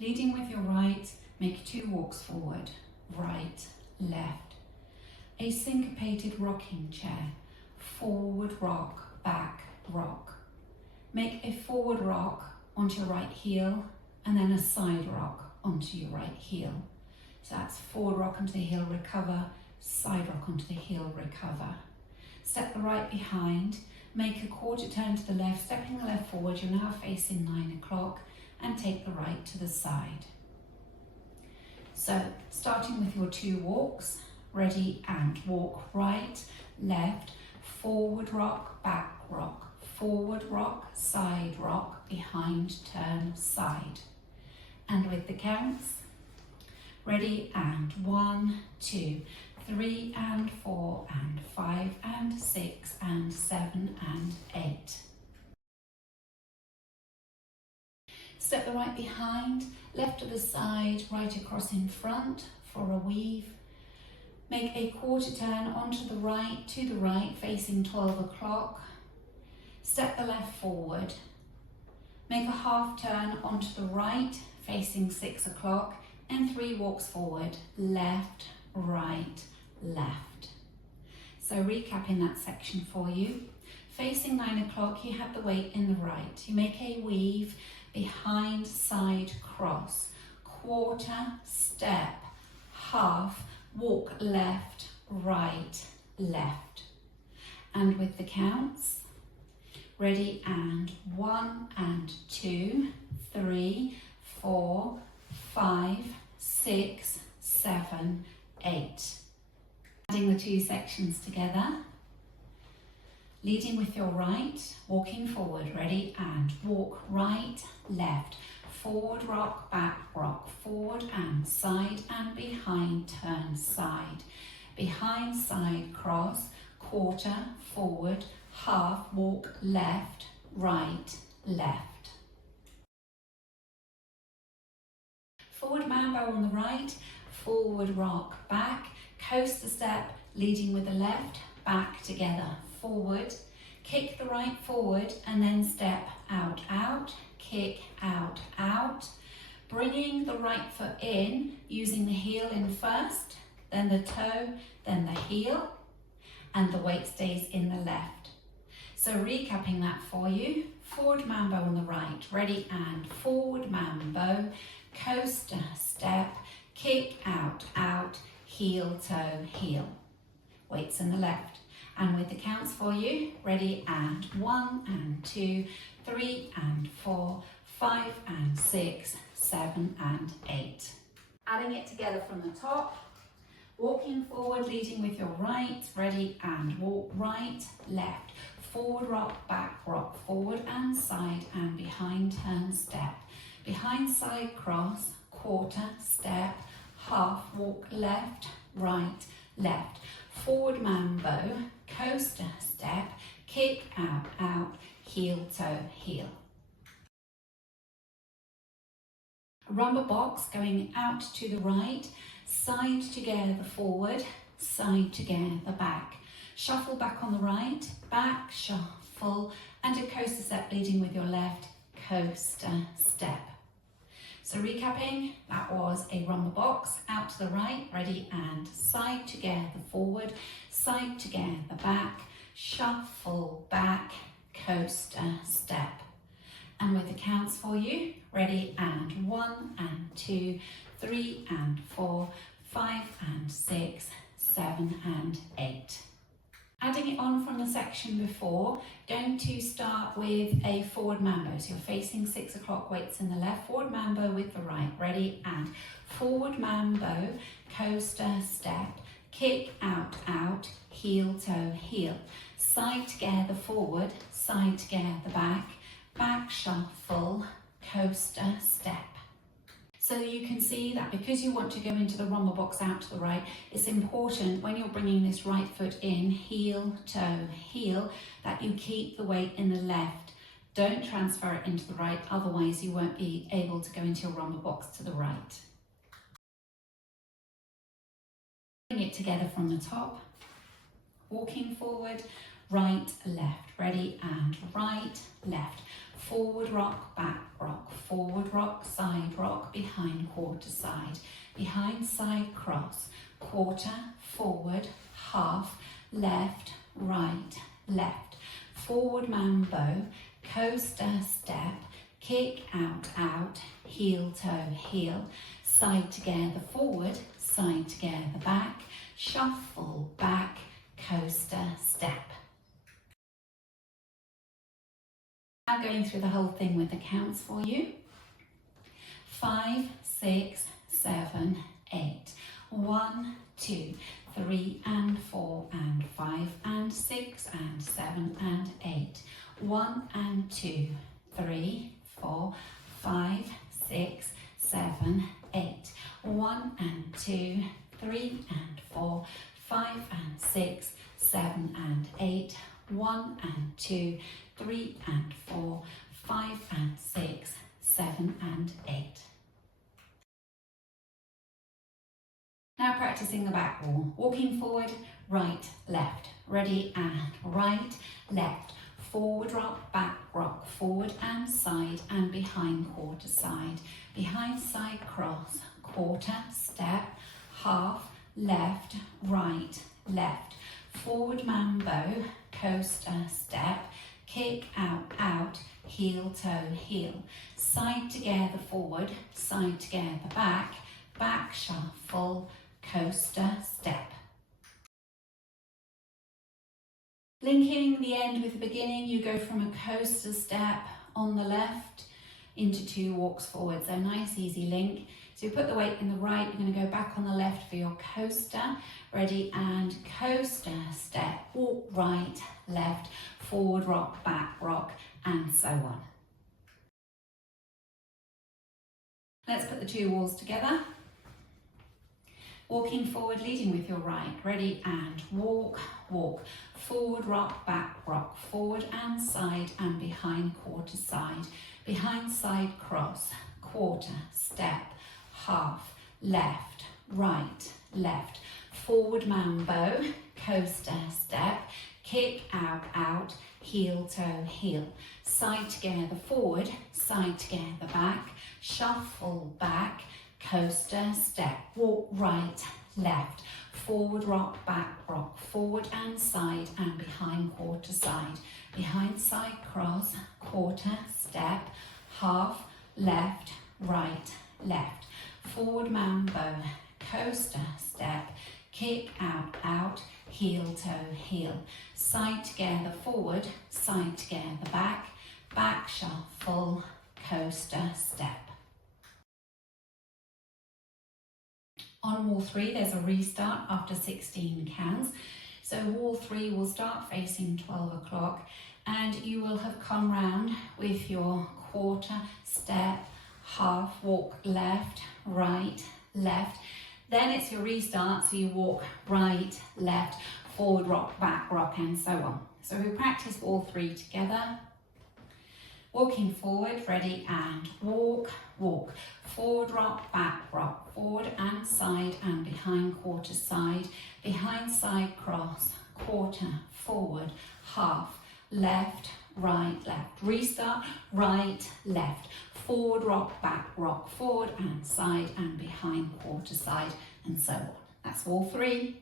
Leading with your right, make 2 walks forward, right, left. A syncopated rocking chair, forward rock, back rock. Make a forward rock onto your right heel and then a side rock onto your right heel. So that's forward rock onto the heel, recover, side rock onto the heel, recover. Step the right behind, make a quarter turn to the left, stepping the left forward, you're now facing 9 o'clock, and take the right to the side. So starting with your 2 walks, ready and walk right, left, forward rock, back rock, forward rock, side rock, behind, turn, side. And with the counts, ready and 1, 2, 3 and 4 and 5 and 6 and 7 and 8. Step the right behind, left to the side, right across in front for a weave. Make a quarter turn onto the right, to the right, facing 12 o'clock. Step the left forward. Make a half turn onto the right, facing 6 o'clock, and 3 walks forward, left, right, left. So recapping that section for you. Facing 9 o'clock, you have the weight in the right. You make a weave, behind, side, cross, quarter, step, half, walk left, right, left. And with the counts, ready and 1 and 2, 3, 4, 5, 6, 7, 8. Adding the 2 sections together. Leading with your right, walking forward, ready and walk right, left, forward rock, back rock, forward and side and behind, turn side, behind side cross, quarter, forward, half, walk left, right, left. Forward mambo on the right, forward rock, back, coaster step, leading with the left, back together, forward, kick the right forward and then step out, out, kick out, out, bringing the right foot in, using the heel in first, then the toe, then the heel, and the weight stays in the left. So recapping that for you, forward mambo on the right, ready and forward mambo, coaster step, kick out, out, heel, toe, heel. Weights in the left. And with the counts for you, ready and 1 and 2, 3 and 4, 5 and 6, 7 and 8. Adding it together from the top, walking forward, leading with your right, ready and walk right, left, forward rock, back rock, forward and side and behind turn step, behind side cross, quarter step, half walk left, right, left, forward mambo, coaster step, kick out, out, heel, toe, heel. A rumba box going out to the right, side together forward, side together back. Shuffle back on the right, back, shuffle, and a coaster step leading with your left, coaster step. So recapping, that was a rumba box, out to the right, ready and side together forward, side together back, shuffle back, coaster step. And with the counts for you, ready and 1 and 2, 3 and 4, 5 and 6, 7 and 8. Adding it on from the section before, going to start with a forward mambo. So you're facing 6 o'clock, weights in the left, forward mambo with the right, ready and forward mambo, coaster step, kick out, out, heel, toe, heel, side together forward, side together back, back shuffle, coaster step. So you can see that because you want to go into the rumba box out to the right, it's important when you're bringing this right foot in, heel, toe, heel, that you keep the weight in the left. Don't transfer it into the right, otherwise you won't be able to go into your rumba box to the right. Bring it together from the top, walking forward, right, left, ready and right, left, forward rock, back rock, forward rock, side rock, behind side cross, quarter, forward, half, left, right, left, forward mambo, coaster step, kick out, out, heel toe, heel, side together forward, side together back, shuffle back, coaster step. Now going through the whole thing with the counts for you. 5, 6, 7, 8. 1, 2, 3 and 4 and 5 and 6 and 7 and 8. 1 and 2, 3, 4, 5, 6, 7, 8. 1 and 2, 3 and 4, 5 and 6, 7 and 8. 1 and 2, 3 and 4, 5 and 6, 7 and 8. Now practicing the back wall. Walking forward, right, left. Ready and right, left. Forward rock, back rock, forward and side and behind quarter side. Behind side cross, quarter, step, half, left, right, left. Forward mambo, coaster, step, kick out, out, heel toe, heel. Side together forward, side together back, back shuffle, coaster step. Linking the end with the beginning, you go from a coaster step on the left into 2 walks forward. So nice easy link. So you put the weight in the right, you're going to go back on the left for your coaster. Ready and coaster step, walk right, left, forward rock, back rock, and so on. Let's put the 2 walls together. Walking forward, leading with your right. Ready and walk, walk. Forward rock, back rock. Forward and side and behind quarter side. Behind side cross, quarter, step, half, left, right, left. Forward mambo, coaster step, kick out, out, heel toe, heel. Side together forward, side together back, shuffle back, coaster step, walk right, left, forward rock, back rock, forward and side and behind quarter side, behind side cross, quarter, step, half, left, right, left, forward mambo, coaster step, kick out, out, heel toe, heel, side together forward, side together back, back shuffle, coaster step. On wall 3, there's a restart after 16 counts. So wall 3 will start facing 12 o'clock and you will have come round with your quarter, step, half, walk left, right, left. Then it's your restart, so you walk right, left, forward rock, back rock, and so on. So we practice all 3 together. Walking forward, ready and walk, walk. Forward rock, back rock, forward and side and behind quarter side. Behind side cross, quarter, forward, half, left, right, left. Restart, right, left. Forward rock, back rock, forward and side and behind quarter side, and so on. That's all 3.